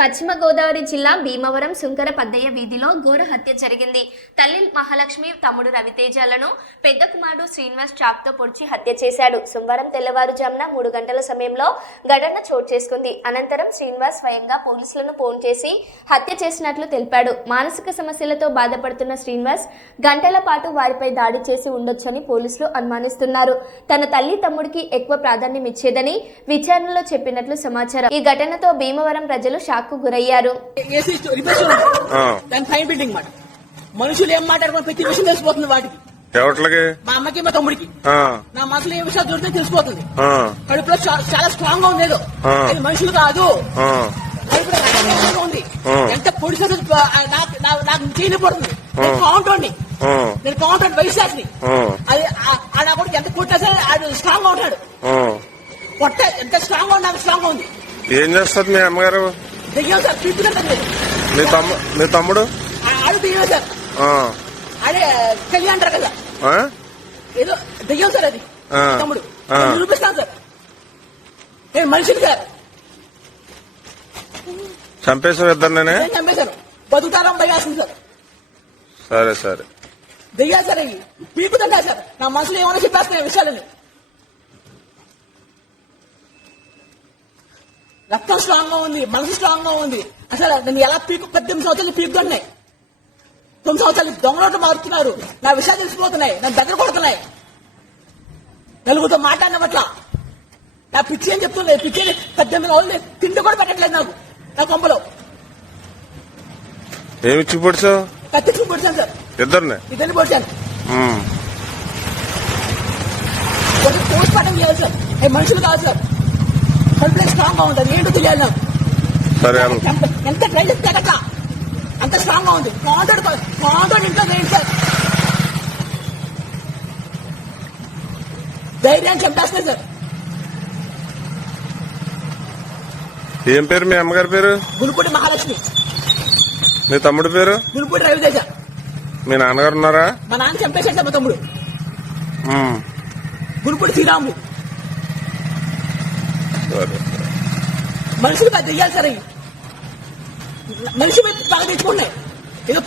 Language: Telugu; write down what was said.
పశ్చిమ గోదావరి జిల్లా భీమవరం సుంకర పద్దయ్య వీధిలో ఘోర హత్య జరిగింది. తల్లి మహాలక్ష్మి, తమ్ముడు రవితేజలను పెద్ద కుమారుడు శ్రీనివాస్ చాక్తో పొడిచి హత్య చేశాడు. సోమవారం తెల్లవారుజామున 3 గంటల సమయంలో ఘటన చోటు చేసుకుంది. అనంతరం శ్రీనివాస్ స్వయంగా పోలీసులను ఫోన్ చేసి హత్య చేసినట్లు తెలిపాడు. మానసిక సమస్యలతో బాధపడుతున్న శ్రీనివాస్ గంటల పాటు వారిపై దాడి చేసి ఉండొచ్చని పోలీసులు అనుమానిస్తున్నారు. తన తల్లి, తమ్ముడికి ఎక్కువ ప్రాధాన్యం ఇచ్చేదని విచారణలో చెప్పినట్లు సమాచారం. ఈ ఘటనతో భీమవరం ప్రజలు షాక్ గురయ్యారు. మనుషులు ఏం మాట్లాడుకుని ప్రతి విషయం తెలిసిపోతుంది వాటికి. మా అమ్మకి మా తమ్ముడికి నా మనసులో ఏ విషయాలు దొరికితే తెలిసిపోతుంది. కడుపులో చాలా స్ట్రాంగ్ గా ఉంది. ఏదో అది మనుషులు కాదు, ఉంది. ఎంత పొడి నాకు చేయబడుతుంది. నేను కౌంటర్ వైశాఖని అది నా కూడా ఎంత కొట్టా సరే అది స్ట్రాంగ్ గా ఉంటాడు. పొట్ట ఎంత స్ట్రాంగ్ గా నాకు స్ట్రాంగ్ గా ఉంది. ఏం చేస్తుంది మీ అమ్మగారు? దెయ్యం సార్, మీ తమ్ముడు ఆడు దెయ్యం సార్. అదే పెళ్లి అంటారు కదా, ఏదో దెయ్యం సార్ అది. తమ్ముడు నిరూపిస్తాను సార్, నేను మనిషిని సార్. చంపేశారు ఇద్దరినే? చంపేశారు. బతుకుతారా భయాల్సింది సార్. సరే సరే, దెయ్యాలు సార్ అవి పీకుతుంటా సార్. నా మనసులో ఏమైనా చెప్పేస్తున్నాయి విషయాలని. రక్తం స్ట్రాంగ్ గా ఉంది, మనసు స్ట్రాంగ్ గా ఉంది. అసలు నేను ఎలా 18 సంవత్సరాలు పీకుతున్నాయి. 9 సంవత్సరాలు దొంగలోట్లు మారుతున్నారు. నా విషయాలు తెలిసిపోతున్నాయి, నా దగ్గర కొడుతున్నాయి. నలుగురితో మాట్లాడినట్లా నా పిచ్చి అని చెప్తున్నాయి. పిచ్చి 18 రోజులు తిండి కూడా పెట్టట్లేదు నాకు. నా కొంపలో ఏమిచ్చి పొడిచావు? కత్తిచ్చి పొడిచాను సార్. ఇద్దరిని పొడిచాను. పోస్ట్ మార్టం చేయాలి సార్. మనుషులు కాదు సార్. కడుపులో స్ట్రాంగ్ గా ఉంటుంది. ఏంటో తెలియాలి నాకు. ఎంత ట్రై చేస్తే అట్లా అంత స్ట్రాంగ్ గా ఉంది. కాంటోడ్ ఇంట్లో వేయండి సార్. ధైర్యాన్ని చంపేస్తాయి సార్. ఏం పేరు మీ అమ్మగారి పేరు? గునుపూడి మహాలక్ష్మి. మీ తమ్ముడు పేరు? గునుపూడి రవితేజ. మీ నాన్నగారు ఉన్నారా? మా నాన్న చంపేశాడు సార్. మా తమ్ముడు గునుపూడి శ్రీరాములు. మనుషులు పెద్ద దెయ్యాలి సార్. అవి మనిషి మీద బాగా తెచ్చుకున్నాయి. ఏదో